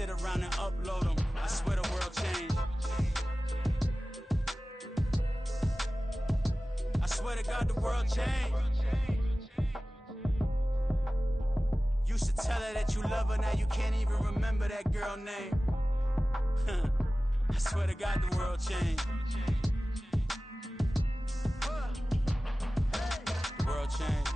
sit around and upload them. I swear the world changed. I swear to God the world changed. Used to tell her that you love her, now you can't even remember that girl name. I swear to God the world changed. The world changed.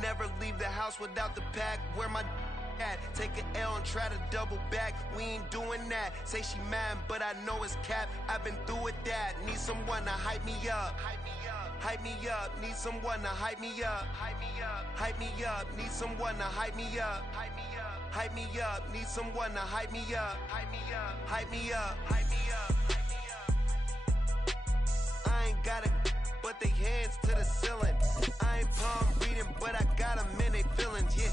Never leave the house without the pack. Where my at? Take an L and try to double back. We ain't doing that. Say she mad, but I know it's cap. I've been through with that. Need someone to hype me up. Hype me up. Need someone to hype me up. Hype me up. Need someone to hype me up. Hype me up. Need someone to hype me up. Hype me up. I ain't got it, but they hands to the ceiling. I ain't palm reading, but I got them in they feelings, yeah.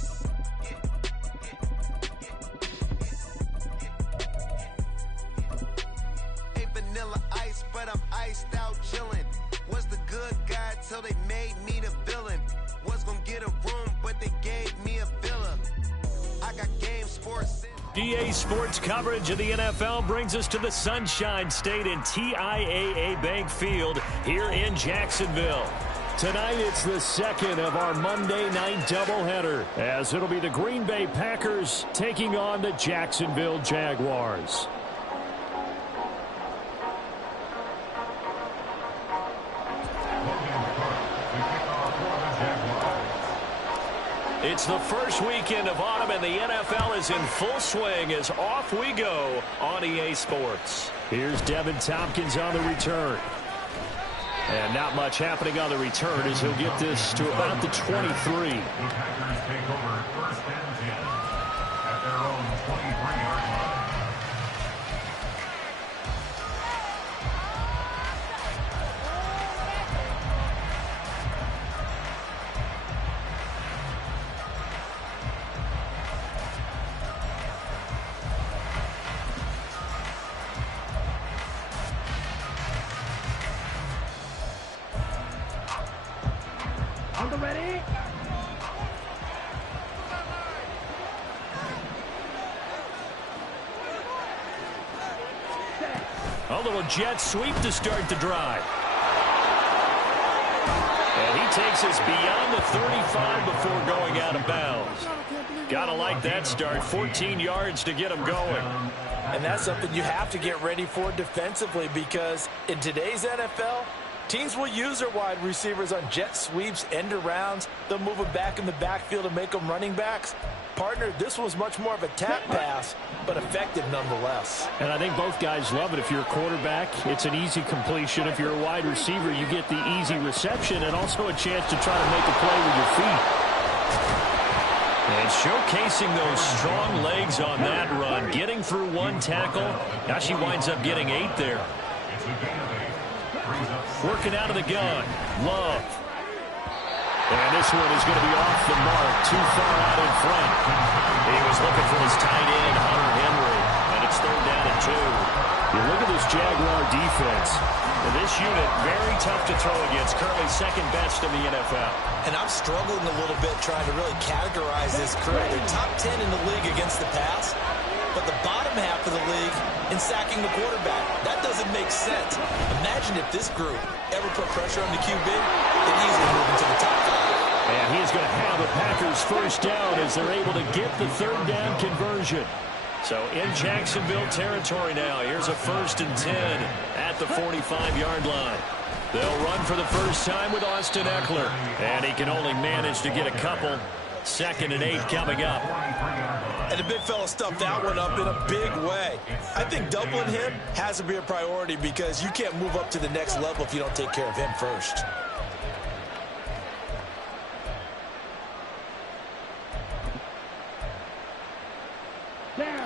Ain't vanilla ice, but I'm iced out chillin'. Was the good guy till they made me the villain. Was gonna get a room, but they gave me a villa. I got game sports. EA Sports coverage of the NFL brings us to the Sunshine State in TIAA Bank Field here in Jacksonville. Tonight it's the second of our Monday night doubleheader, as it'll be the Green Bay Packers taking on the Jacksonville Jaguars. It's the first weekend of autumn, and the NFL is in full swing as off we go on EA Sports. Here's Devin Tompkins on the return. And not much happening on the return as he'll get this to about the 23. The Packers take over first and 10 at their own 23-yard line. On the ready. A little jet sweep to start the drive. And he takes us beyond the 35 before going out of bounds. Gotta like that start. 14 yards to get him going. And that's something you have to get ready for defensively, because in today's NFL, teams will use their wide receivers on jet sweeps, end arounds. They'll move them back in the backfield and make them running backs. Partner, this was much more of a tap pass, but effective nonetheless. And I think both guys love it. If you're a quarterback, it's an easy completion. If you're a wide receiver, you get the easy reception and also a chance to try to make a play with your feet. And showcasing those strong legs on that run, getting through one tackle. Now she winds up getting 8 there. Working out of the gun. Love. And this one is going to be off the mark. Too far out in front. He was looking for his tight end, Hunter Henry. And it's 3rd down and 2. You look at this Jaguar defense. And this unit, very tough to throw against. Currently second best in the NFL. And I'm struggling a little bit trying to really categorize this crew. They're top 10 in the league against the pass, but the bottom half of the league in sacking the quarterback. That doesn't make sense. Imagine if this group ever put pressure on the QB, they'd easily move into the top 5. And he's going to have the Packers first down as they're able to get the 3rd down conversion. So in Jacksonville territory now. Here's a 1st and 10 at the 45-yard line. They'll run for the first time with Austin Eckler. And he can only manage to get a couple. 2nd and 8 coming up. And the big fella stuffed that one up in a big way. I think doubling him has to be a priority, because you can't move up to the next level if you don't take care of him first.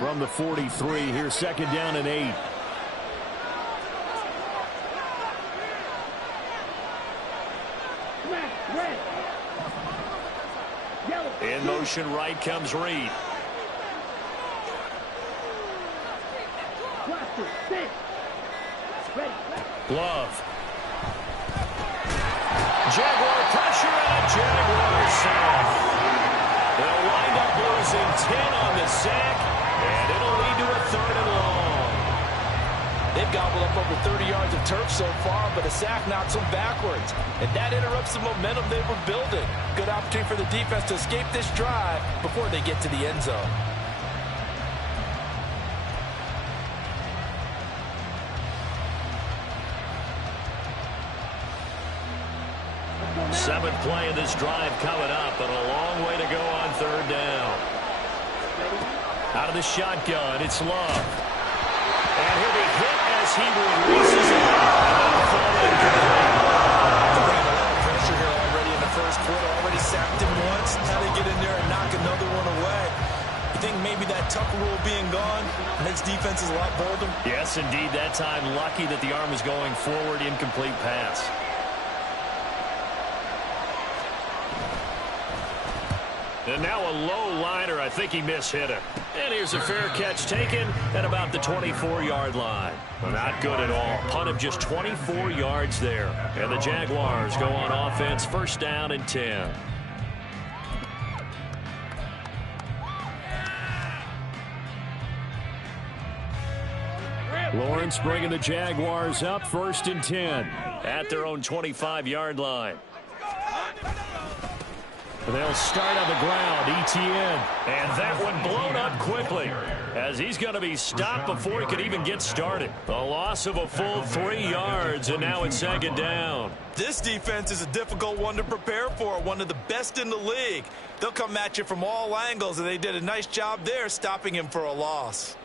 from the 43. Here's 2nd down and 8. In motion right comes Reed. Love. Jaguar pressure and a Jaguar sack. They'll wind up losing 10 on the sack, and it'll lead to a 3rd and long. They've gobbled up over 30 yards of turf so far, but a sack knocks them backwards, and that interrupts the momentum they were building. Good opportunity for the defense to escape this drive before they get to the end zone. 7th play of this drive coming up, but a long way to go on 3rd down. Out of the shotgun, it's Love. And he'll be hit as he releases it. Pressure here already in the first quarter. Already sacked him once. Now they get in there and knock another one away. You think maybe that tuck rule being gone makes defenses a lot bolder? Yes, indeed. That time, lucky that the arm was going forward. Incomplete pass. And now a low liner. I think he mishit it. And here's a fair catch taken at about the 24-yard line. Not good at all. Punt of just 24 yards there. And the Jaguars go on offense, 1st down and 10. Lawrence bringing the Jaguars up, 1st and 10 at their own 25-yard line. They'll start on the ground, ETN. And that one blown up quickly as he's going to be stopped before he could even get started. A loss of a full 3 yards, and now it's 2nd down. This defense is a difficult one to prepare for, one of the best in the league. They'll come at you from all angles, and they did a nice job there stopping him for a loss.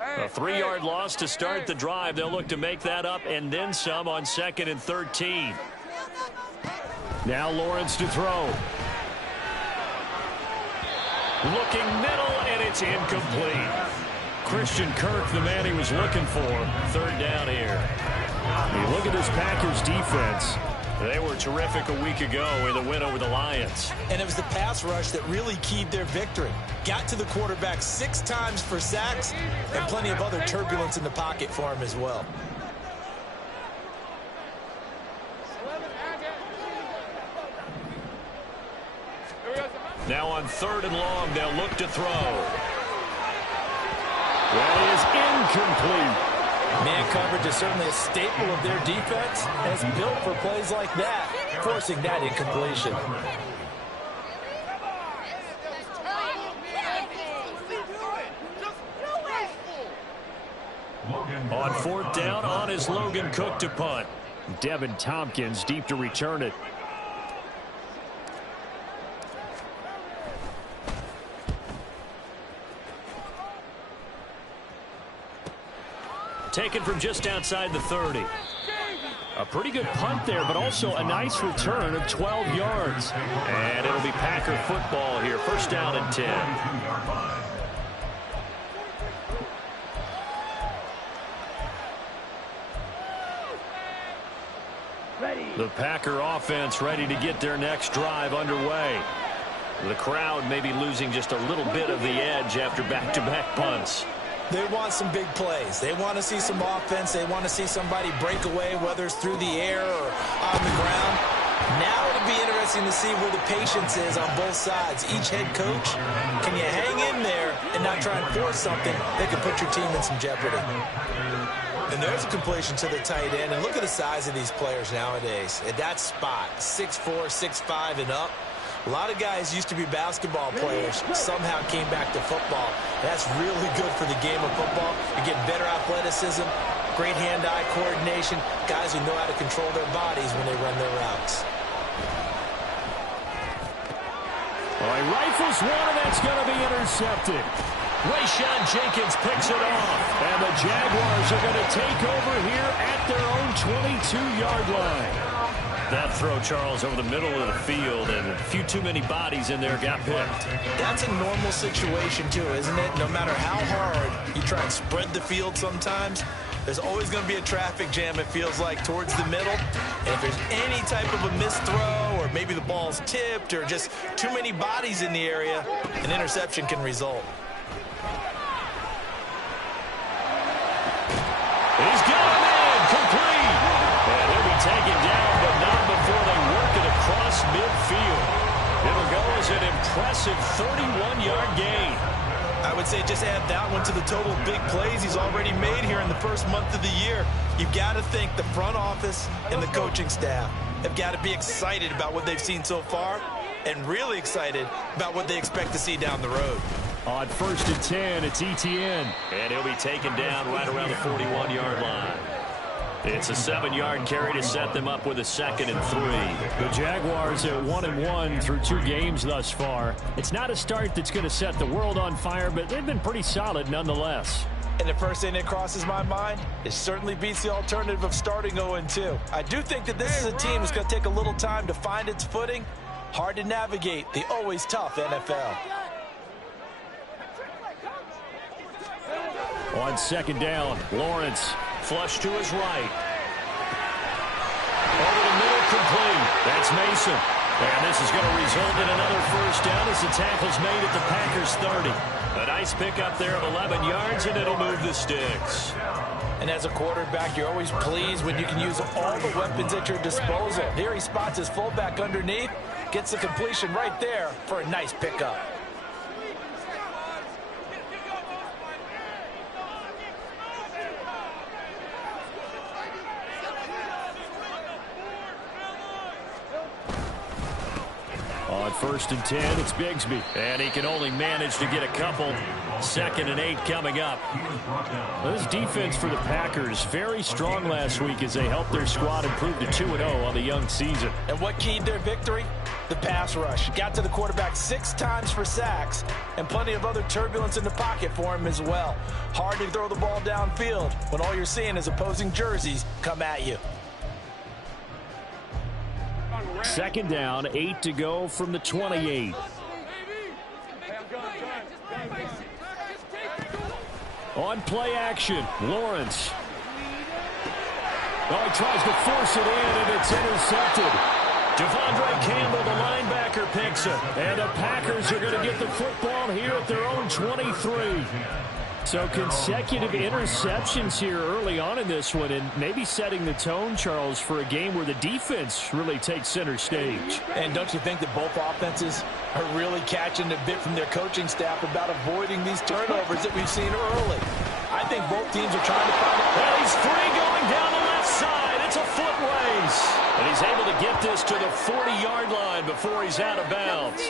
A 3-yard loss to start the drive. They'll look to make that up and then some on 2nd and 13. Now Lawrence to throw. Looking middle, and it's incomplete. Christian Kirk, the man he was looking for. 3rd down here. You look at this Packers defense. They were terrific a week ago in the win over the Lions. And it was the pass rush that really keyed their victory. Got to the quarterback 6 times for sacks, and plenty of other turbulence in the pocket for him as well. Now on 3rd and long, they'll look to throw. That is incomplete. Man coverage is certainly a staple of their defense, and it's built for plays like that, forcing that incompletion. On 4th down, on is Logan Cook to punt. Devin Tompkins deep to return it. Taken from just outside the 30. A pretty good punt there, but also a nice return of 12 yards. And it'll be Packer football here. 1st down and 10. The Packer offense ready to get their next drive underway. The crowd may be losing just a little bit of the edge after back-to-back punts. They want some big plays. They want to see some offense. They want to see somebody break away, whether it's through the air or on the ground. Now it'll be interesting to see where the patience is on both sides. Each head coach, can you hang in there and not try and force something that could put your team in some jeopardy? And there's a completion to the tight end. And look at the size of these players nowadays. At that spot, 6'4", 6'5", and up. A lot of guys used to be basketball players, somehow came back to football. That's really good for the game of football. You get better athleticism, great hand-eye coordination, guys who know how to control their bodies when they run their routes. Well, he rifles one, and that's going to be intercepted. Rayshawn Jenkins picks it off, and the Jaguars are going to take over here at their own 22-yard line. That throw, Charles, over the middle of the field, and a few too many bodies in there got picked. That's a normal situation, too, isn't it? No matter how hard you try and spread the field sometimes, there's always going to be a traffic jam, it feels like, towards the middle. And if there's any type of a missed throw, or maybe the ball's tipped, or just too many bodies in the area, an interception can result. He's got him in, complete. And he'll be taken down, but not before they work it across midfield. It'll go as an impressive 31-yard gain. I would say just add that one to the total big plays he's already made here in the first month of the year. You've got to think the front office and the coaching staff have got to be excited about what they've seen so far and really excited about what they expect to see down the road. On 1st and 10, it's ETN. And he'll be taken down right around the 41-yard line. It's a 7-yard carry to set them up with a 2nd and 3. The Jaguars at 1-1 through 2 games thus far. It's not a start that's going to set the world on fire, but they've been pretty solid nonetheless. And the first thing that crosses my mind, it certainly beats the alternative of starting 0-2. I do think that this is a team that's going to take a little time to find its footing. Hard to navigate the always tough NFL. On 2nd down, Lawrence flush to his right. Over the middle, complete. That's Mason. And this is going to result in another first down as the tackle's made at the Packers' 30. A nice pickup there of 11 yards, and it'll move the sticks. And as a quarterback, you're always pleased when you can use all the weapons at your disposal. Here he spots his fullback underneath, gets the completion right there for a nice pickup. On 1st and 10, it's Bigsby. And he can only manage to get a couple. 2nd and 8 coming up. Well, this defense for the Packers, very strong last week as they helped their squad improve to 2-0 on the young season. And what keyed their victory? The pass rush. Got to the quarterback 6 times for sacks, and plenty of other turbulence in the pocket for him as well. Hard to throw the ball downfield when all you're seeing is opposing jerseys come at you. 2nd down, 8 to go from the 28. On play action, Lawrence. Oh, he tries to force it in, and it's intercepted. Devondre Campbell, the linebacker, picks it. And the Packers are going to get the football here at their own 23. So consecutive interceptions here early on in this one, and maybe setting the tone, Charles, for a game where the defense really takes center stage. And don't you think that both offenses are really catching a bit from their coaching staff about avoiding these turnovers that we've seen early? I think both teams are trying to find it. Well, he's free going down the left side. It's a foot race. And he's able to get this to the 40-yard line before he's out of bounds.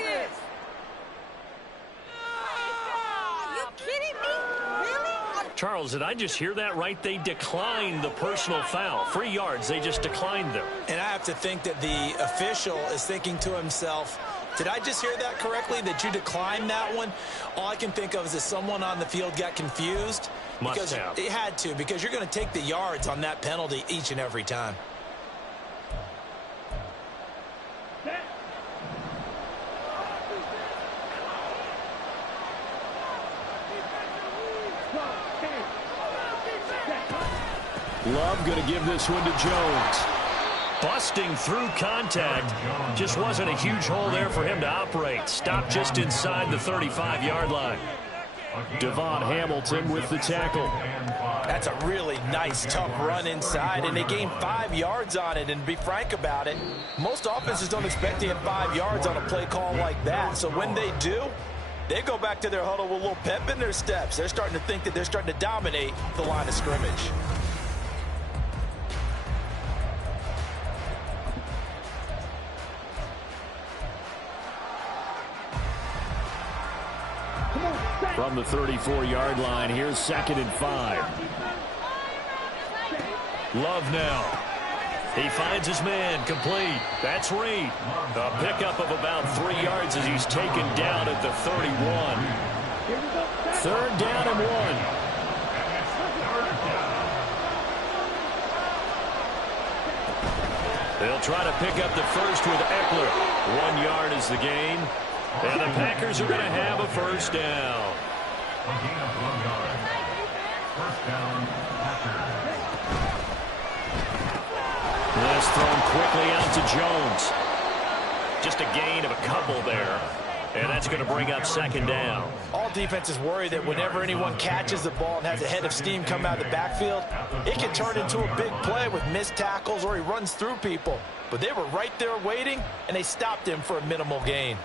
Charles, did I just hear that right? They declined the personal foul. 3 yards, they just declined them. And I have to think that the official is thinking to himself, did I just hear that correctly, that you declined that one? All I can think of is that someone on the field got confused. Must have. It had to, because you're going to take the yards on that penalty each and every time. Love going to give this one to Jones. Busting through contact. Just wasn't a huge hole there for him to operate. Stopped just inside the 35-yard line. Devon Hamilton with the tackle. That's a really nice, tough run inside, and they gained 5 yards on it. And to be frank about it, most offenses don't expect to get 5 yards on a play call like that. So when they do, they go back to their huddle with a little pep in their steps. They're starting to think that they're starting to dominate the line of scrimmage. From the 34-yard line, here's 2nd and 5. Love now. He finds his man, complete. That's Reed. A pickup of about 3 yards as he's taken down at the 31. 3rd down and 1. They'll try to pick up the first with Eckler. 1 yard is the gain. And the Packers are going to have a first down. A gain of 1 yard. First down, Packers. This thrown quickly out to Jones. Just a gain of a couple there. And that's going to bring up second down. All defenses worry that whenever anyone catches the ball and has a head of steam come out of the backfield, it can turn into a big play with missed tackles or he runs through people. But they were right there waiting, and they stopped him for a minimal gain.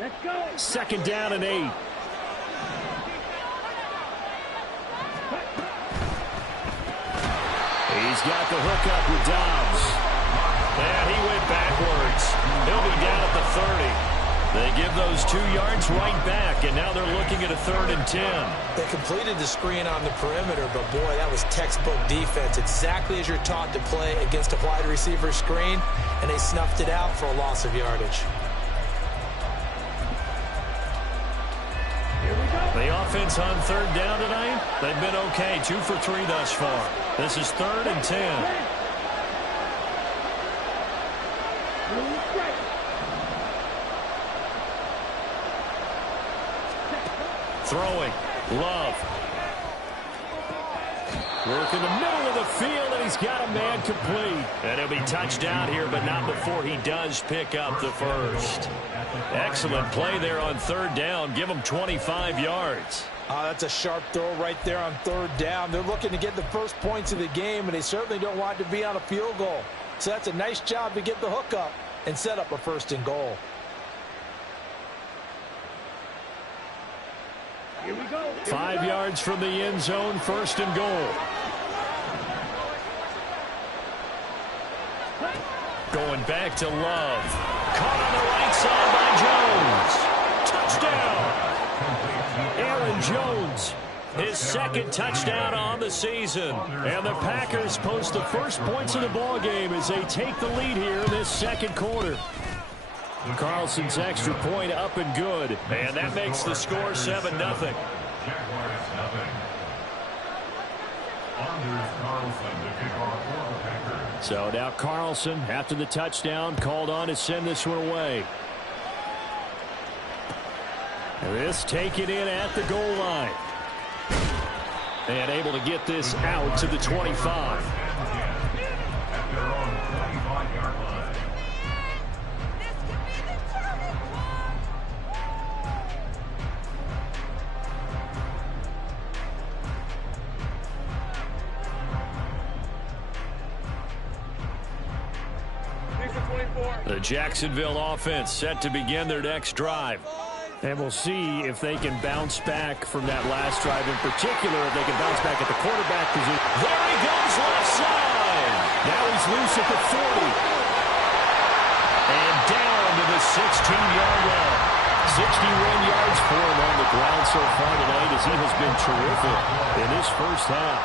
Let's go. Second down and 8. He's got the hook up with Dobbs. And he went backwards. He'll be down at the 30. They give those 2 yards right back, and now they're looking at a 3rd and 10. They completed the screen on the perimeter, but boy, that was textbook defense. Exactly as you're taught to play against a wide receiver screen, and they snuffed it out for a loss of yardage. The offense on 3rd down tonight, they've been okay. 2 for 3 thus far. This is 3rd and 10. Throwing. Love. Work in the middle of the field, and he's got a man complete. And he'll be touchdown here, but not before he does pick up the first. Excellent play there on 3rd down. Give him 25 yards. That's a sharp throw right there on 3rd down. They're looking to get the first points of the game, and they certainly don't want it to be on a field goal. So that's a nice job to get the hook up and set up a 1st and goal. Here we go. 5 yards from the end zone, 1st and goal. Going back to Love. Caught on the right side by Jones. Touchdown. Aaron Jones, his 2nd touchdown on the season. And the Packers post the first points of the ball game as they take the lead here in this 2nd quarter. Carlson's extra point up and good. And that makes the score 7-0. Jaguars 0. Anders Carlson to kick off for the Packers. So now Carlson, after the touchdown, called on to send this one away. This taken in at the goal line. And able to get this out to the 25. At their own 25-yard line. The Jacksonville offense set to begin their next drive. And we'll see if they can bounce back from that last drive in particular, if they can bounce back at the quarterback position. There he goes left side. Now he's loose at the 40. And down to the 16-yard line. 61 yards for him on the ground so far tonight as he has been terrific in this first half.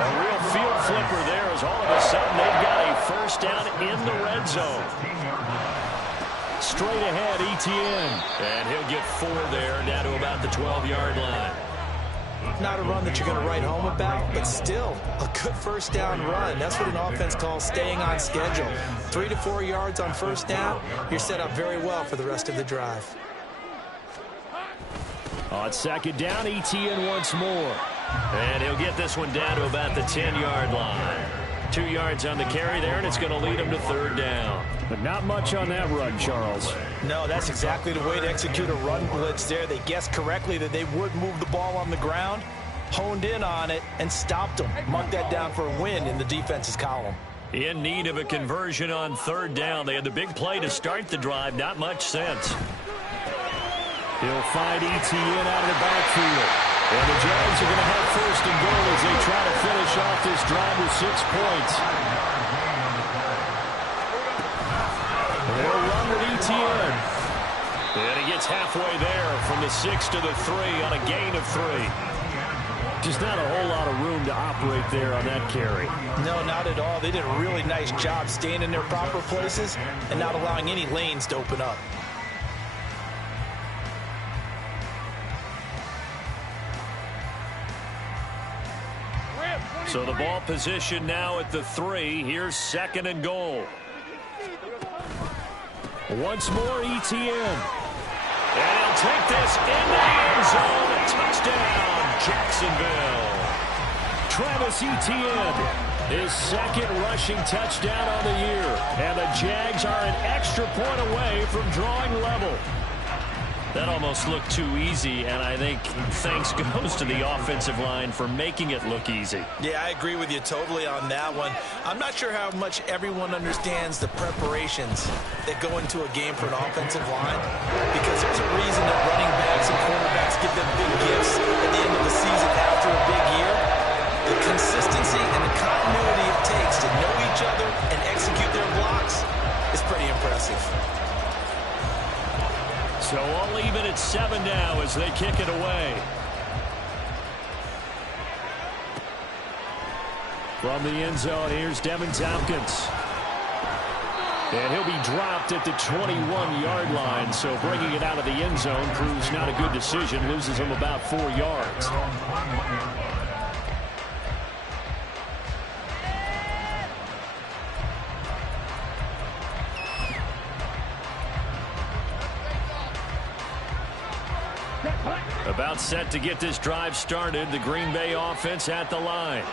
A real field flipper there as all of a sudden they've got a first down in the red zone. Straight ahead, ETN. And he'll get 4 there, down to about the 12-yard line. Not a run that you're going to write home about, but still a good first down run. That's what an offense calls staying on schedule. 3 to 4 yards on first down, you're set up very well for the rest of the drive. On 2nd down, ETN once more. And he'll get this one down to about the 10-yard line. 2 yards on the carry there, and it's going to lead him to 3rd down. But not much on that run, Charles. No, that's exactly the way to execute a run blitz there. They guessed correctly that they would move the ball on the ground, honed in on it, and stopped them. Mark that down for a win in the defense's column. In need of a conversion on 3rd down. They had the big play to start the drive. Not much sense. He'll find ETN out of the backfield. And the Giants are going to have 1st and goal as they try to finish off this drive with 6 points. They'll run with ETN. And he gets halfway there from the 6 to the 3 on a gain of 3. Just not a whole lot of room to operate there on that carry. No, not at all. They did a really nice job staying in their proper places and not allowing any lanes to open up. So the ball position now at the 3. Here's 2nd and goal. Once more, ETN. And he'll take this into the end zone. Touchdown, Jacksonville. Travis Etienne, his 2nd rushing touchdown on the year. And the Jags are an extra point away from drawing level. That almost looked too easy, and I think thanks goes to the offensive line for making it look easy. Yeah, I agree with you totally on that one. I'm not sure how much everyone understands the preparations that go into a game for an offensive line, because there's a reason that running backs and quarterbacks give them big gifts at the end of the season after a big year. The consistency and the continuity it takes to know each other and execute their blocks is pretty impressive. So all even at 7 now as they kick it away. From the end zone, here's Devin Tompkins. And he'll be dropped at the 21-yard line. So bringing it out of the end zone proves not a good decision. Loses him about 4 yards. About set to get this drive started. The Green Bay offense at the line.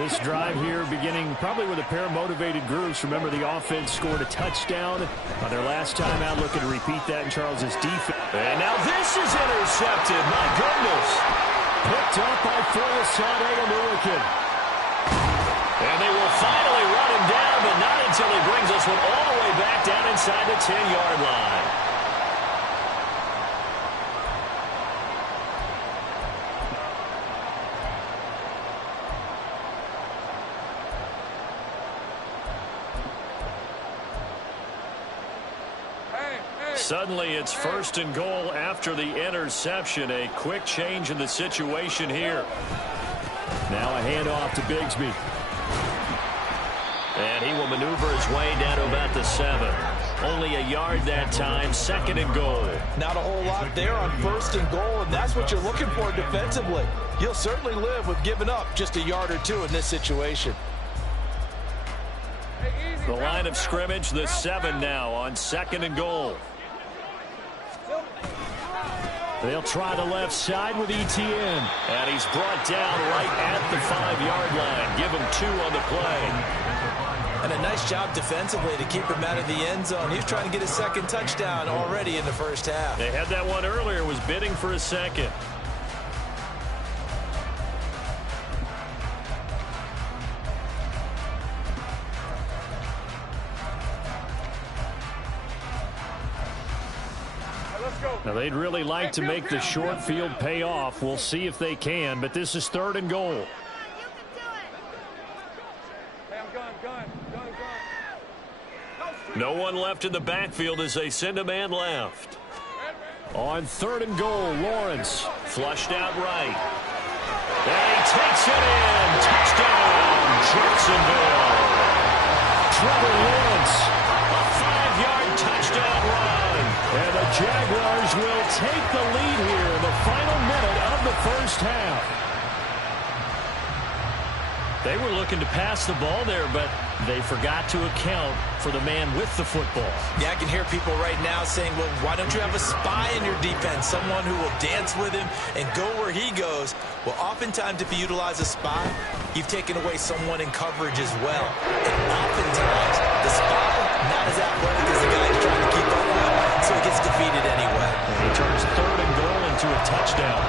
This drive here beginning probably with a pair of motivated groups. Remember, the offense scored a touchdown on their last time out. Looking to repeat that in Charles's defense. And now this is intercepted. My goodness. Picked up by Foyesade and Ulikin. And they will finally run him down, but not until he brings this one all the way back down inside the 10-yard line. Suddenly, it's 1st and goal after the interception. A quick change in the situation here. Now a handoff to Bigsby. And he will maneuver his way down to about the 7. Only a yard that time. 2nd and goal. Not a whole lot there on 1st and goal, and that's what you're looking for defensively. You'll certainly live with giving up just a yard or 2 in this situation. The line of scrimmage, the 7 now on 2nd and goal. They'll try the left side with Etienne. And he's brought down right at the 5-yard line. Give him 2 on the play. And a nice job defensively to keep him out of the end zone. He's trying to get his 2nd touchdown already in the first half. They had that one earlier, was bidding for a 2nd. Now, they'd really like to make the short field pay off. We'll see if they can, but this is 3rd and goal. No one left in the backfield as they send a man left. On 3rd and goal, Lawrence flushed out right. And he takes it in. Touchdown, Jacksonville. Trevor Lawrence, a 5-yard touchdown run. And the Jaguars will take the lead here in the final minute of the first half. They were looking to pass the ball there, but they forgot to account for the man with the football. Yeah, I can hear people right now saying, well, why don't you have a spy in your defense, someone who will dance with him and go where he goes? Well, oftentimes if you utilize a spy, you've taken away someone in coverage as well. And oftentimes the spy, not as athletic as the guy who's trying to keep up with, so he gets defeated anyway. And he turns 3rd and goal into a touchdown.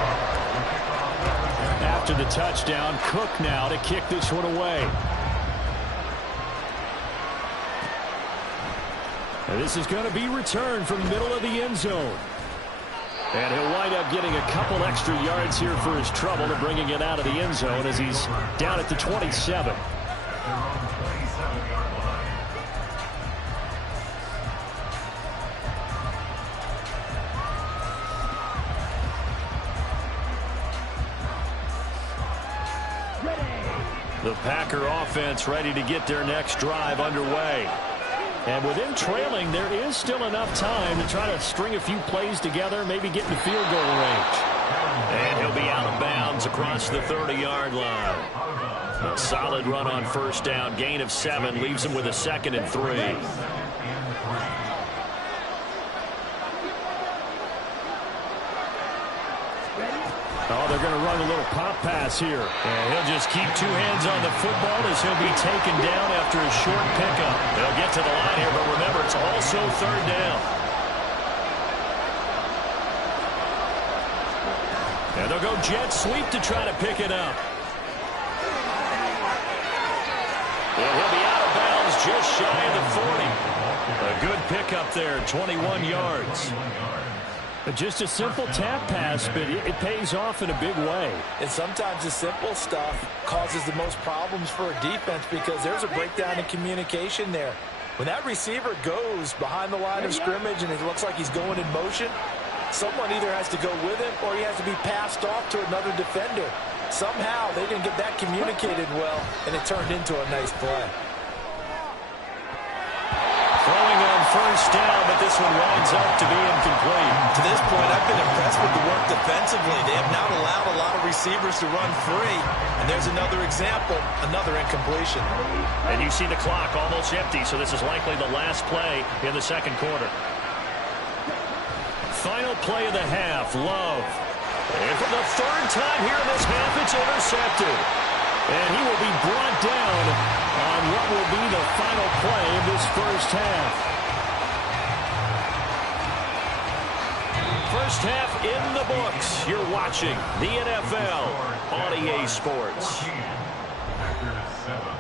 After the touchdown, Cook now to kick this one away. And this is going to be returned from the middle of the end zone. And he'll wind up getting a couple extra yards here for his trouble to bringing it out of the end zone as he's down at the 27. The Packer offense ready to get their next drive underway. And with them trailing, there is still enough time to try to string a few plays together, maybe get in the field goal range. And he'll be out of bounds across the 30-yard line. A solid run on first down. Gain of 7 leaves him with a 2nd and 3. Oh, they're going to run a little pop pass here. And he'll just keep 2 hands on the football as he'll be taken down after a short pickup. They'll get to the line here, but remember, it's also 3rd down. And they'll go jet sweep to try to pick it up. And he'll be out of bounds just shy of the 40. A good pickup there, 21 yards. Just a simple tap pass, but it pays off in a big way. And sometimes the simple stuff causes the most problems for a defense because there's a breakdown in communication there. When that receiver goes behind the line of scrimmage and it looks like he's going in motion, someone either has to go with him or he has to be passed off to another defender. Somehow they didn't get that communicated well, and it turned into a nice play. Throwing on first down, but this one winds up to be incomplete. To this point, I've been impressed with the work defensively. They have not allowed a lot of receivers to run free. And there's another example, another incompletion. And you see the clock almost empty, so this is likely the last play in the 2nd quarter. Final play of the half, Love. And for the 3rd time here in this half, it's intercepted. And he will be brought down on what will be the final play of this first half. First half in the books. You're watching the NFL on EA Sports. Packers 7.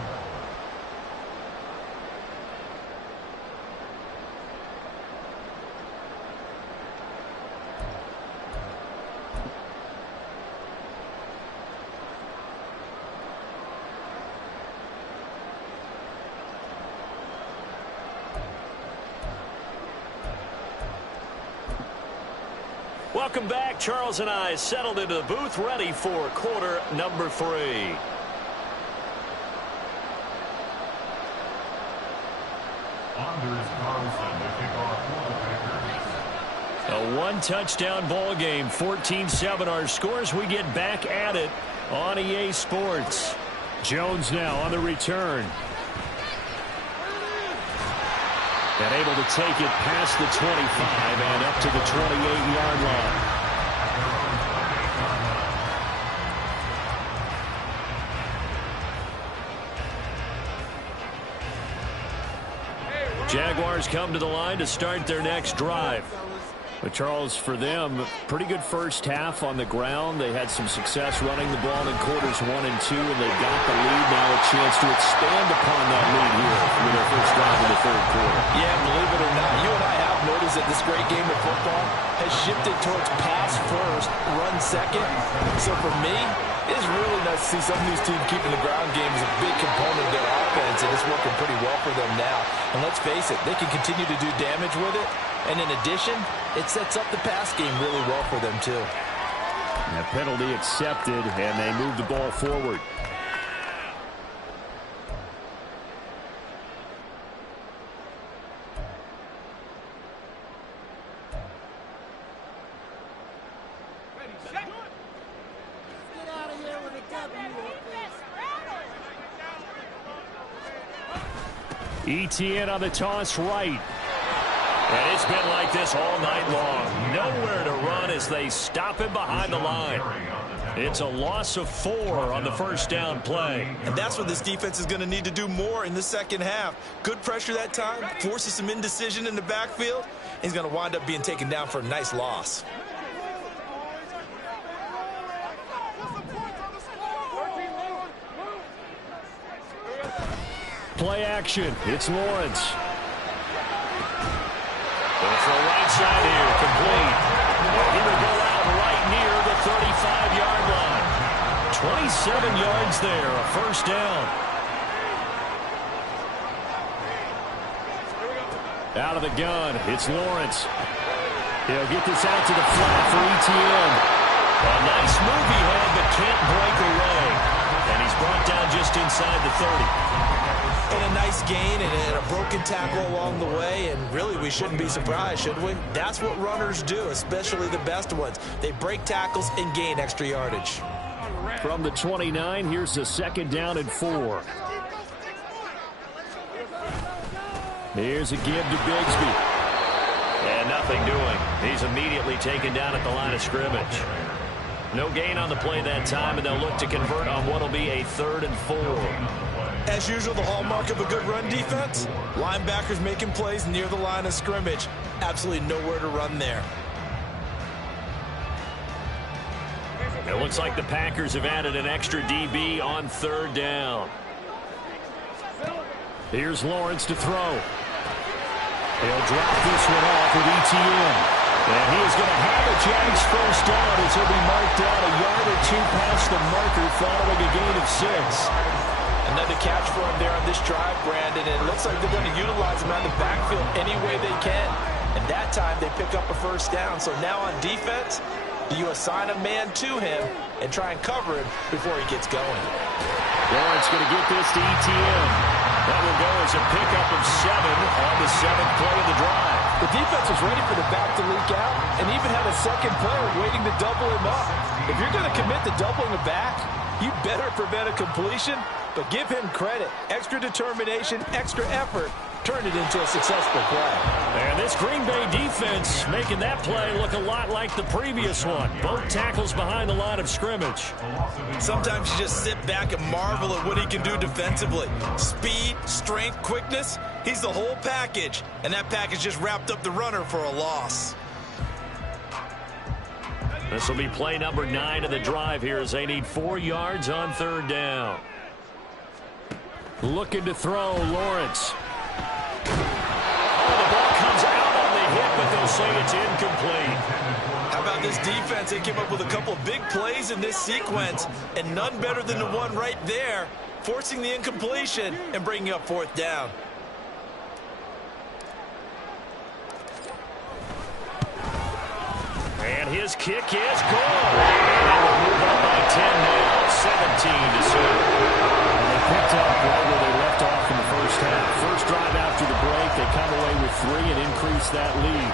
Welcome back. Charles and I settled into the booth, ready for quarter number 3. Anders Carlson to kick off for the Packers. A 1-touchdown ball game, 14-7 our scores. We get back at it on EA Sports. Jones now on the return. And able to take it past the 25 and up to the 28-yard line. Jaguars come to the line to start their next drive. But Charles, for them, pretty good first half on the ground. They had some success running the ball in quarters 1 and 2, and they got the lead. Now a chance to expand upon that lead here with their first drive in the 3rd quarter. Yeah, believe it or not, you and I have noticed that this great game of football has shifted towards pass first, run second. So for me, it's really nice to see some of these teams keeping the ground game as a big component of their offense, and it's working pretty well for them now. And let's face it, they can continue to do damage with it. And in addition, it sets up the pass game really well for them, too. And a penalty accepted, and they move the ball forward. ETN on the toss right. And it's been like this all night long. Nowhere to run as they stop him behind the line. It's a loss of 4 on the first down play. And that's what this defense is going to need to do more in the second half. Good pressure that time, forces some indecision in the backfield. He's going to wind up being taken down for a nice loss. Play action. It's Lawrence. Going for a right side here, complete. And he will go out right near the 35-yard line. 27 yards there, a first down. Out of the gun, it's Lawrence. He'll get this out to the flat for ETN. A nice move he had, but can't break away. And he's brought down just inside the 30. And a nice gain and a broken tackle along the way, and really we shouldn't be surprised, should we? That's what runners do, especially the best ones. They break tackles and gain extra yardage. From the 29, here's the 2nd down and 4. Here's a give to Bigsby. And nothing doing. He's immediately taken down at the line of scrimmage. No gain on the play that time, and they'll look to convert on what will be a 3rd and 4. As usual, the hallmark of a good run defense, linebackers making plays near the line of scrimmage. Absolutely nowhere to run there. It looks like the Packers have added an extra DB on 3rd down. Here's Lawrence to throw. He'll drop this one off with ETN. And he is going to have a Jags first down as he'll be marked down a yard or 2 past the marker following a gain of 6. Another catch for him there on this drive, Brandon. And it looks like they're going to utilize him out of the backfield any way they can. And that time they pick up a first down. So now on defense, you assign a man to him and try and cover him before he gets going. Lawrence going to get this to ETN. That will go as a pickup of 7 on the 7th play of the drive. The defense was ready for the back to leak out and even had a second player waiting to double him up. If you're going to commit to doubling a back, you better prevent a completion, but give him credit. Extra determination, extra effort turned it into a successful play. And this Green Bay defense making that play look a lot like the previous one. Both tackles behind the line of scrimmage. Sometimes you just sit back and marvel at what he can do defensively. Speed, strength, quickness, he's the whole package. And that package just wrapped up the runner for a loss. This will be play number 9 of the drive here as they need 4 yards on 3rd down. Looking to throw, Lawrence. Oh, the ball comes out on the hit, but they'll say it's incomplete. How about this defense? They came up with a couple of big plays in this sequence, and none better than the one right there, forcing the incompletion and bringing up 4th down. And his kick is good. And they will move up by 10 now, 17-7. They picked up right where they left off in the first half. First drive after the break, they come away with 3 and increase that lead.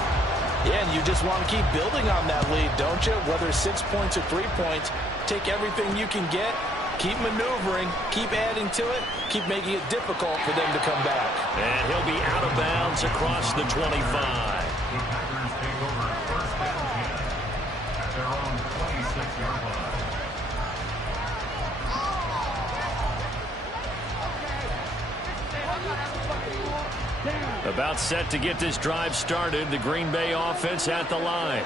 Yeah, and you just want to keep building on that lead, don't you? Whether 6 points or 3 points, take everything you can get, keep maneuvering, keep adding to it, keep making it difficult for them to come back. And he'll be out of bounds across the 25. The Packers take over 1st and 10 at their own 26-yard line. About set to get this drive started. The Green Bay offense at the line.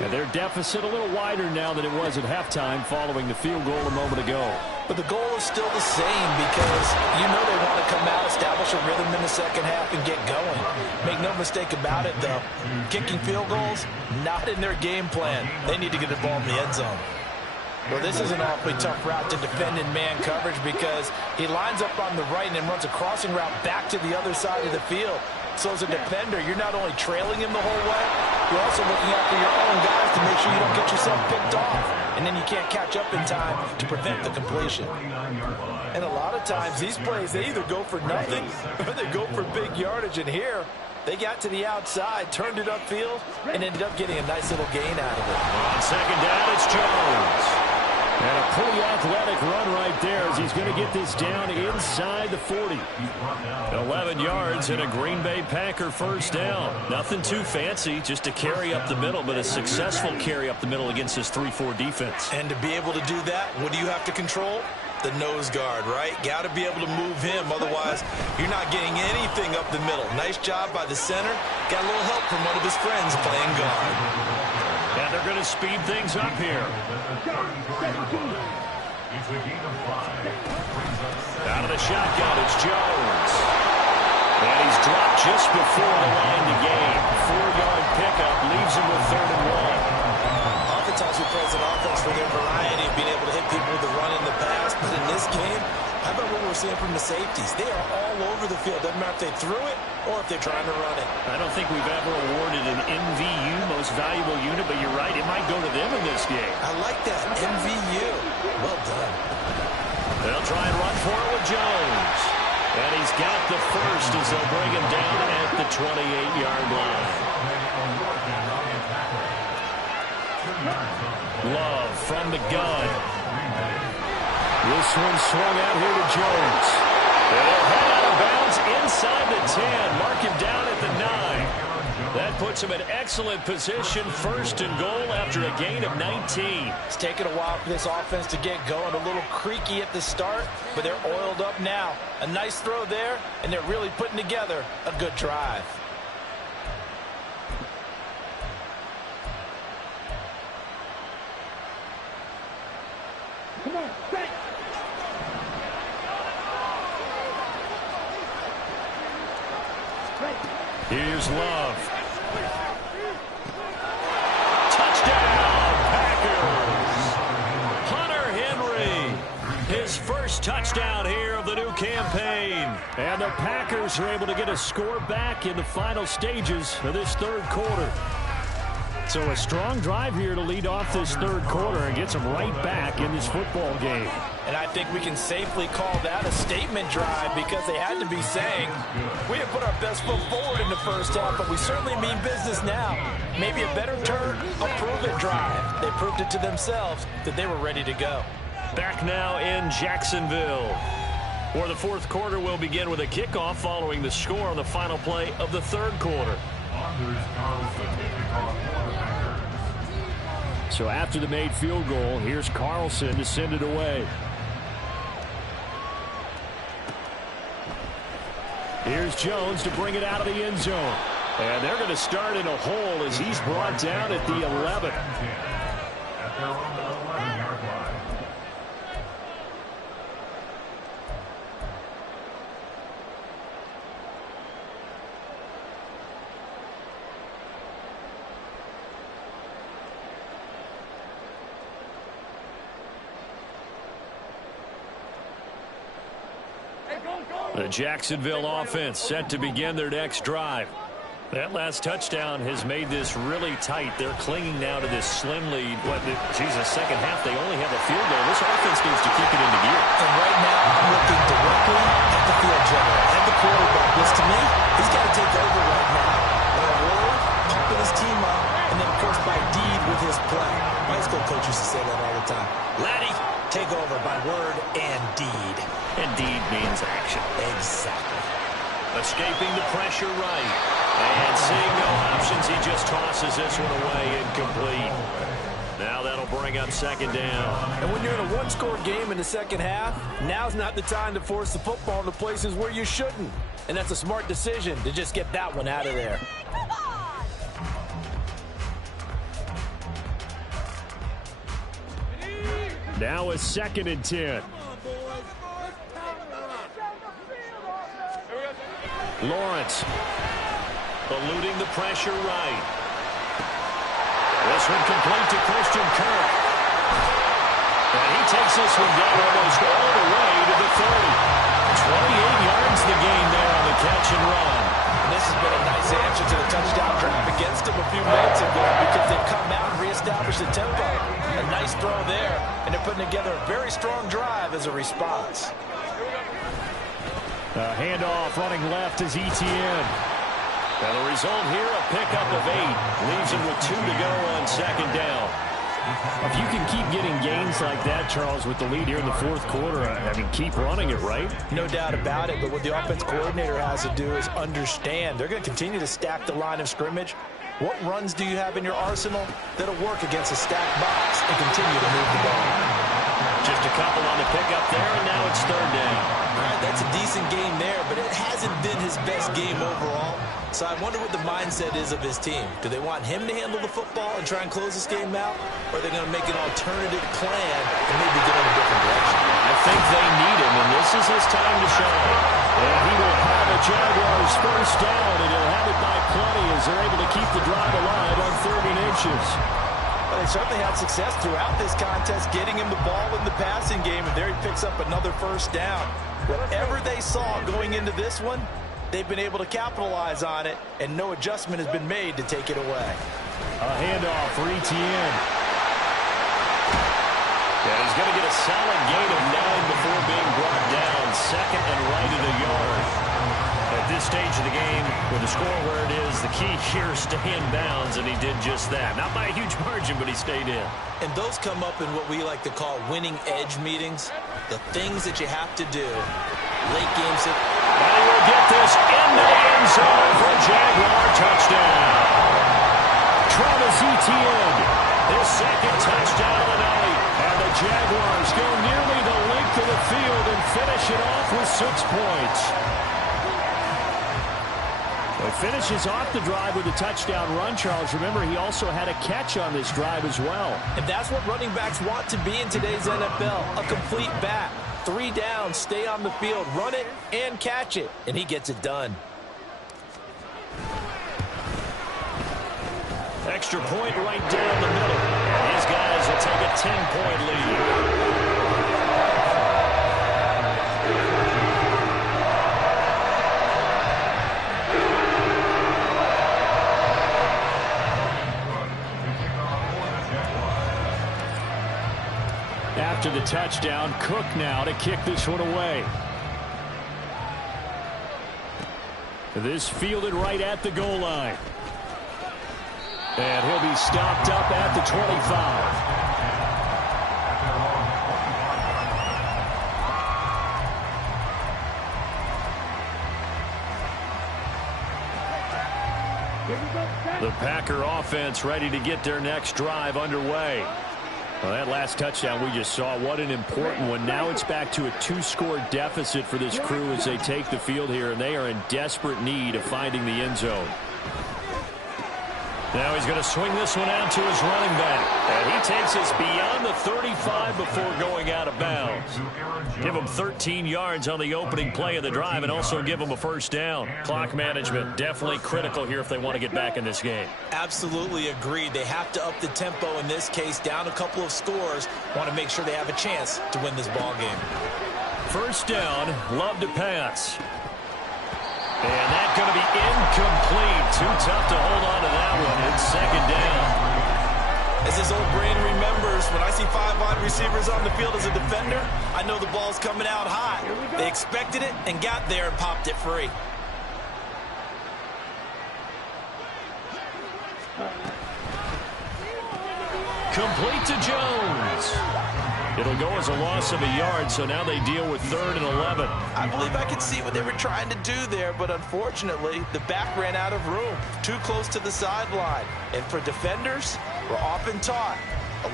And their deficit a little wider now than it was at halftime following the field goal a moment ago. But the goal is still the same because you know they want to come out, establish a rhythm in the second half, and get going. Make no mistake about it, though. Kicking field goals, not in their game plan. They need to get the ball in the end zone. Well, this is an awfully tough route to defend in man coverage because he lines up on the right and then runs a crossing route back to the other side of the field. So as a defender, you're not only trailing him the whole way, you're also looking out for your own guys to make sure you don't get yourself picked off. And then you can't catch up in time to prevent the completion. And a lot of times, these plays, they either go for nothing or they go for big yardage. And here, they got to the outside, turned it upfield, and ended up getting a nice little gain out of it. On 2nd down, it's Jones. And a pretty athletic run right there as he's going to get this down inside the 40. 11 yards and a Green Bay Packer first down. Nothing too fancy, just a carry up the middle, but a successful carry up the middle against this 3-4 defense. And to be able to do that, what do you have to control? The nose guard, right? Got to be able to move him, otherwise you're not getting anything up the middle. Nice job by the center. Got a little help from one of his friends playing guard. And they're going to speed things up here. Out of the shotgun, it's Jones. And he's dropped just before the line to gain. 4-yard pickup leaves him with 3rd and 1. Oftentimes we praise an offense for their variety of being able to hit people with the run in the pass. But in this game, how about what we're seeing from the safeties? They are all over the field. Doesn't matter if they threw it or if they're trying to run it. I don't think we've ever awarded an MVU, most valuable unit, but you're right, it might go to them in this game. I like that, MVU. Well done. They'll try and run for it with Jones. And he's got the first as they'll bring him down at the 28-yard line. Love from the gun. This one swung out here to Jones. They'll head out of bounds inside the 10. Mark him down at the 9. That puts him in excellent position, first and goal after a gain of 19. It's taken a while for this offense to get going. A little creaky at the start, but they're oiled up now. A nice throw there, and they're really putting together a good drive. Come on, set. Here's Love. Touchdown, Packers! Hunter Henry, his first touchdown here of the new campaign. And the Packers are able to get a score back in the final stages of this third quarter. So a strong drive here to lead off this third quarter and gets them right back in this football game. And I think we can safely call that a statement drive because they had to be saying, we have put our best foot forward in the first half, but we certainly mean business now. Maybe a better term, a prove-it drive. They proved it to themselves that they were ready to go. Back now in Jacksonville, where the fourth quarter will begin with a kickoff following the score on the final play of the third quarter. So after the made field goal, here's Carlson to send it away. Here's Jones to bring it out of the end zone. And they're going to start in a hole as he's brought down at the 11. At their own 11-yard line. The Jacksonville offense set to begin their next drive. That last touchdown has made this really tight. They're clinging now to this slim lead. Second half, they only have a field goal. This offense needs to kick it into gear. And right now, I'm looking directly at the field general, at the quarterback. This, to me, he's got to take over right now. By word, pumping his team up, and then, of course, by deed with his play. My high school coach used to say that all the time. Laddie, take over by word and deed. And deed means action. Exactly. Escaping the pressure right. And seeing no options, he just tosses this one away incomplete. Now that'll bring up second down. And when you're in a one-score game in the second half, now's not the time to force the football into places where you shouldn't. And that's a smart decision to just get that one out of there. Now a 2nd and 10. Lawrence eluding the pressure right. This one complete to Christian Kirk. And he takes this one down almost all the way to the 30. 28 yards the gain there on the catch and run. And this has been a nice answer to the touchdown drive against them a few minutes ago because they've come out and reestablished the tempo. A nice throw there, and they're putting together a very strong drive as a response. A handoff running left is ETN. And the result here, a pickup of 8. Leaves him with 2 to go on second down. If you can keep getting gains like that, Charles, with the lead here in the fourth quarter, I mean, keep running it, right? No doubt about it, but what the offense coordinator has to do is understand. They're going to continue to stack the line of scrimmage. What runs do you have in your arsenal that'll work against a stacked box and continue to move the ball? Just a couple on the pickup there, and now it's third down. All right, that's a decent game there, but it hasn't been his best game overall. So I wonder what the mindset is of his team. Do they want him to handle the football and try and close this game out? Or are they going to make an alternative plan and maybe go in a different direction? I think they need him, and this is his time to shine. And he will have the Jaguars first down, and he'll have it by plenty as they're able to keep the drive alive on 30 inches. Well, they certainly had success throughout this contest, getting him the ball in the passing game, and there he picks up another first down. Whatever they saw going into this one, they've been able to capitalize on it, and no adjustment has been made to take it away. A handoff for ETN. And he's going to get a solid gain of 9 before being brought down. Second and right at the yard. At this this stage of the game, with the score where it is, the key here is stay in bounds, and he did just that. Not by a huge margin, but he stayed in. And those come up in what we like to call winning edge meetings, the things that you have to do. Late games. And he will get this into the end zone for a Jaguar touchdown. Travis Etienne, his second touchdown of the night. And the Jaguars go nearly the length of the field and finish it off with 6 points. He finishes off the drive with a touchdown run, Charles. Remember, he also had a catch on this drive as well. And that's what running backs want to be in today's NFL, a complete back. 3 downs, stay on the field, run it, and catch it. And he gets it done. Extra point right down the middle. And these guys will take a 10-point lead. After the touchdown, Cook now to kick this one away. This fielded right at the goal line. And he'll be stopped up at the 25. The Packer offense ready to get their next drive underway. Well, that last touchdown we just saw, what an important one. Now it's back to a 2-score deficit for this crew as they take the field here, and they are in desperate need of finding the end zone. Now he's going to swing this one out to his running back. And he takes us beyond the 35 before going out of bounds. Give him 13 yards on the opening play of the drive and also give him a first down. Clock management definitely critical here if they want to get back in this game. Absolutely agreed. They have to up the tempo in this case, down a couple of scores. Want to make sure they have a chance to win this ball game. First down, Love to pass. And that's going to be incomplete. Too tough to hold on to that one. It's second down. As his old brain remembers, when I see 5 wide receivers on the field as a defender, I know the ball's coming out hot. They expected it and got there and popped it free. Complete to Jones. It'll go as a loss of a yard, so now they deal with 3rd and 11. I believe I could see what they were trying to do there, but unfortunately, the back ran out of room, too close to the sideline. And for defenders, we're often taught,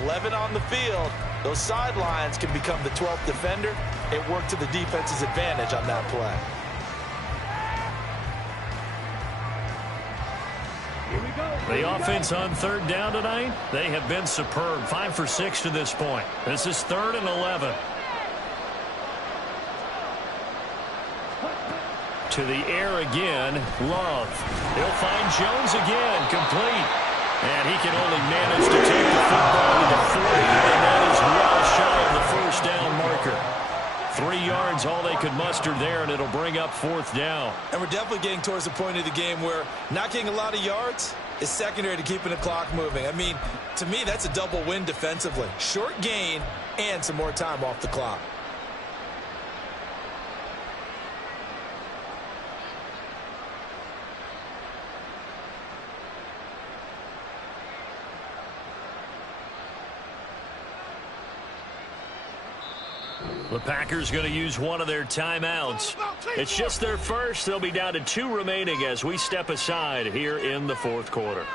11 on the field, those sidelines can become the 12th defender. It worked to the defense's advantage on that play. The offense on 3rd down tonight, they have been superb. 5 for 6 to this point. This is 3rd and 11. To the air again, Love. He'll find Jones again, complete. And he can only manage to take the football to the 40, and that is well shy of the first down marker. 3 yards, all they could muster there, and it'll bring up 4th down. And we're definitely getting towards the point of the game where not getting a lot of yards is secondary to keeping the clock moving. I mean, to me, that's a double win defensively. Short gain and some more time off the clock. The Packers going to use one of their timeouts. It's just their first. They'll be down to 2 remaining as we step aside here in the 4th quarter.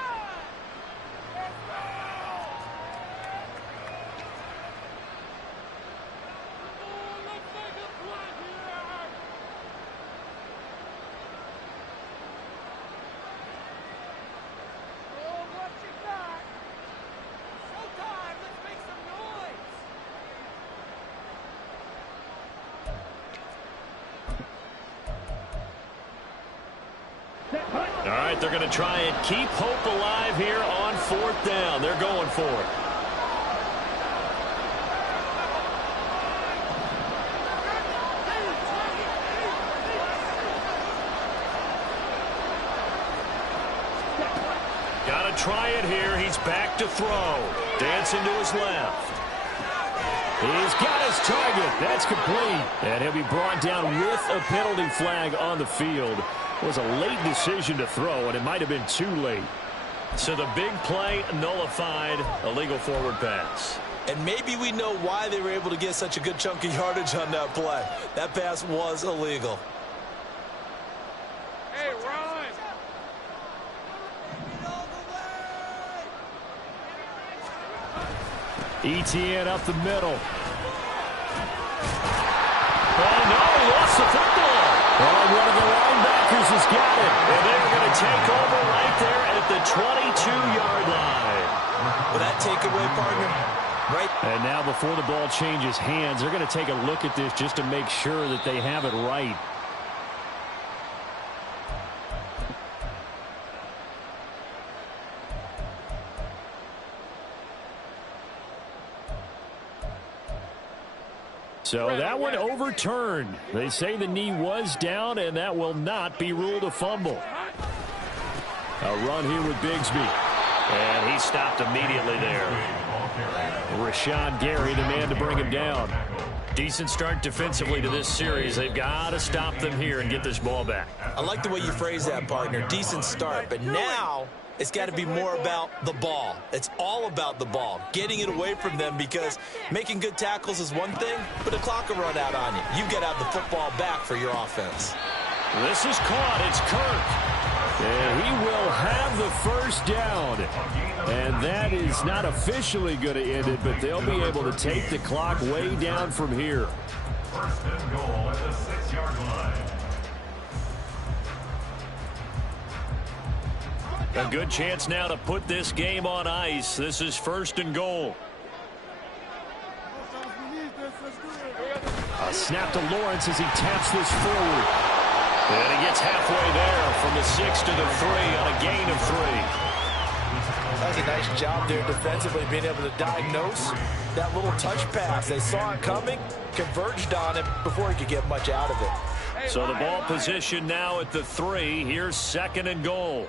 All right, they're going to try and keep hope alive here on 4th down. They're going for it. Got to try it here. He's back to throw. Dancing to his left. He's got his target. That's complete. And he'll be brought down with a penalty flag on the field. was a late decision to throw, and it might have been too late. So the big play nullified, illegal forward pass. And maybe we know why they were able to get such a good chunk of yardage on that play. That pass was illegal. Hey, Ron! ETN up the middle. Oh, no, he lost the football. Oh, one of the linebackers has got it. And they're going to take over right there at the 22-yard line. With that takeaway, partner, right? And now before the ball changes hands, they're going to take a look at this just to make sure that they have it right. So that one overturned. They say the knee was down, and that will not be ruled a fumble. A run here with Bigsby. And he stopped immediately there. Rashawn Gary, the man to bring him down. Decent start defensively to this series. They've got to stop them here and get this ball back. I like the way you phrase that, partner. Decent start, but now it's got to be more about the ball. It's all about the ball, getting it away from them, because making good tackles is one thing, but the clock will run out on you. You got to have the football back for your offense. This is caught. It's Kirk. And he will have the first down. And that is not officially going to end it, but they'll be able to take the clock way down from here. First and goal at the 6-yard line. A good chance now to put this game on ice. This is first and goal. A snap to Lawrence as he taps this forward. And he gets halfway there from the 6 to the 3 on a gain of 3. That was a nice job there defensively, being able to diagnose that little touch pass. They saw it coming, converged on it before he could get much out of it. So the ball position now at the 3. Here's second and goal.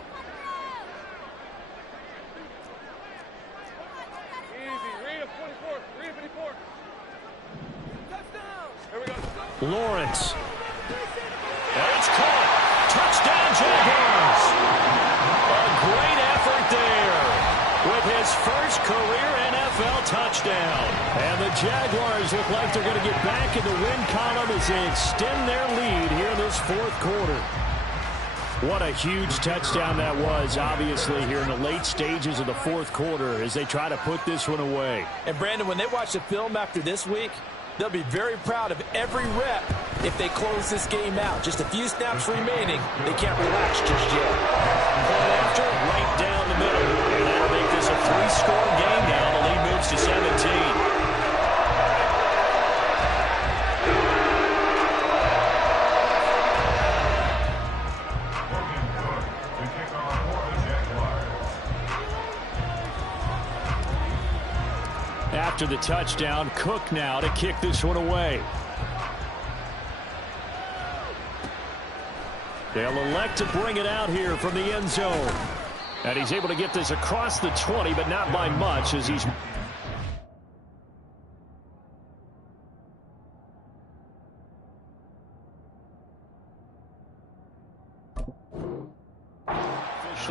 Lawrence. And it's caught. Touchdown, Jaguars. A great effort there with his first career NFL touchdown. And the Jaguars look like they're going to get back in the win column as they extend their lead here in this fourth quarter. What a huge touchdown that was, obviously, here in the late stages of the fourth quarter as they try to put this one away. And, Brandon, when they watch the film after this week, they'll be very proud of every rep if they close this game out. Just a few snaps remaining. They can't relax just yet. Point after, right down the middle. And that'll make this a 3-score game now. The lead moves to 17. After the touchdown, Cook now to kick this one away. They'll elect to bring it out here from the end zone. And he's able to get this across the 20, but not by much as he's...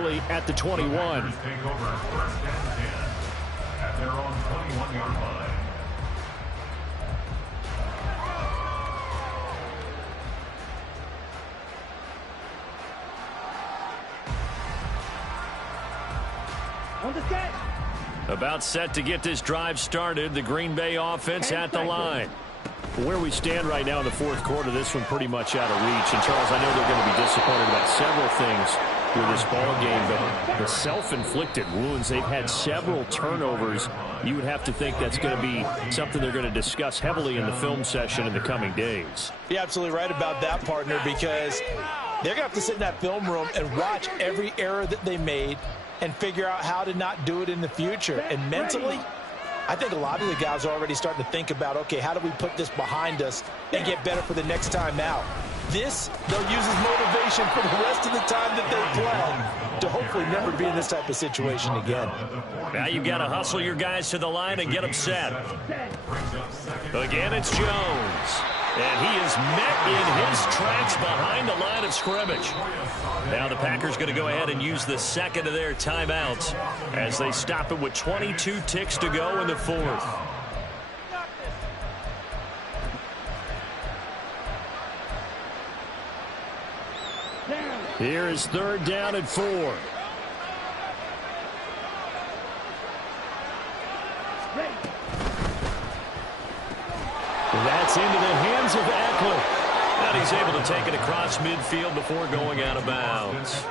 officially at the 21. Take over first and 10 at their own 21-yard line. On the set. About set to get this drive started. The Green Bay offense at the line. Where we stand right now in the fourth quarter, this one pretty much out of reach. And, Charles, I know they're going to be disappointed about several things with this ball game, but the self-inflicted wounds, they've had several turnovers. You would have to think that's going to be something they're going to discuss heavily in the film session in the coming days. You're absolutely right about that, partner, because they're going to have to sit in that film room and watch every error that they made and figure out how to not do it in the future. And mentally, I think a lot of the guys are already starting to think about, okay, how do we put this behind us and get better for the next time out? This, they'll use as motivation for the rest of the time that they play to hopefully never be in this type of situation again. Now you've got to hustle your guys to the line and get them set. Again, it's Jones. And he is met in his tracks behind the line of scrimmage. Now the Packers going to go ahead and use the second of their timeouts as they stop it with 22 ticks to go in the fourth. Here is third down and 4. That's into the hands of Eckler. And he's able to take it across midfield before going out of bounds.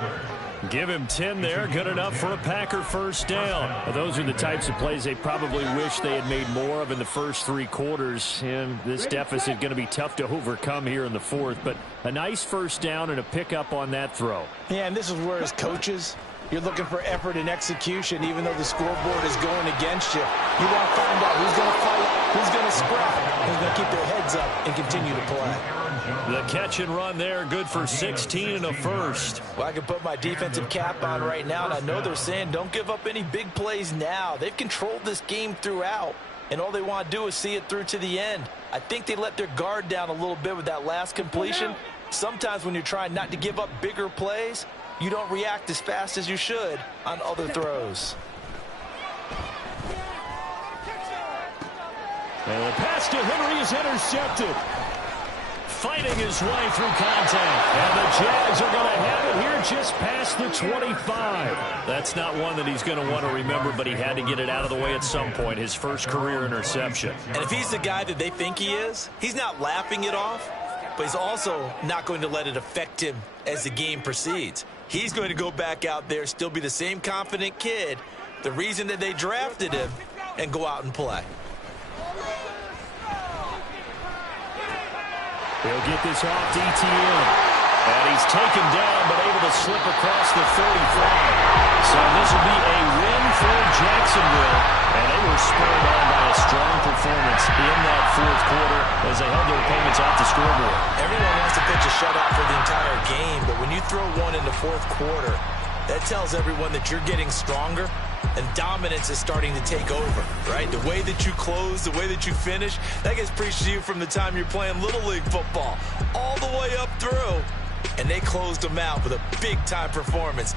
Give him 10 there. Good enough for a Packer first down. Well, those are the types of plays they probably wish they had made more of in the first 3 quarters. And this deficit going to be tough to overcome here in the fourth. But a nice first down and a pickup on that throw. Yeah, and this is where as coaches, you're looking for effort and execution, even though the scoreboard is going against you. You want to find out who's going to fight, who's going to scrap, who's going to keep their heads up and continue to play. The catch and run there, good for 16 and a first. Well, I can put my defensive cap on right now, and I know they're saying don't give up any big plays now. They've controlled this game throughout, and all they want to do is see it through to the end. I think they let their guard down a little bit with that last completion. Sometimes when you're trying not to give up bigger plays, you don't react as fast as you should on other throws. And the pass to Henry is intercepted. Fighting his way through contact. And the Jags are going to have it here just past the 25. That's not one that he's going to want to remember, but he had to get it out of the way at some point. His first career interception. And if he's the guy that they think he is, he's not laughing it off, but he's also not going to let it affect him as the game proceeds. He's going to go back out there, still be the same confident kid, the reason that they drafted him, and go out and play. He'll get this off TTMN. And he's taken down, but able to slip across the 35. So this will be a win for Jacksonville. And they were spurred on by a strong performance in that fourth quarter as they held their opponents off the scoreboard. Everyone wants to pitch a shutout for the entire game, but when you throw one in the fourth quarter, that tells everyone that you're getting stronger and dominance is starting to take over, right? The way that you close, the way that you finish, that gets preached to you from the time you're playing Little League football all the way up through. And they closed them out with a big-time performance.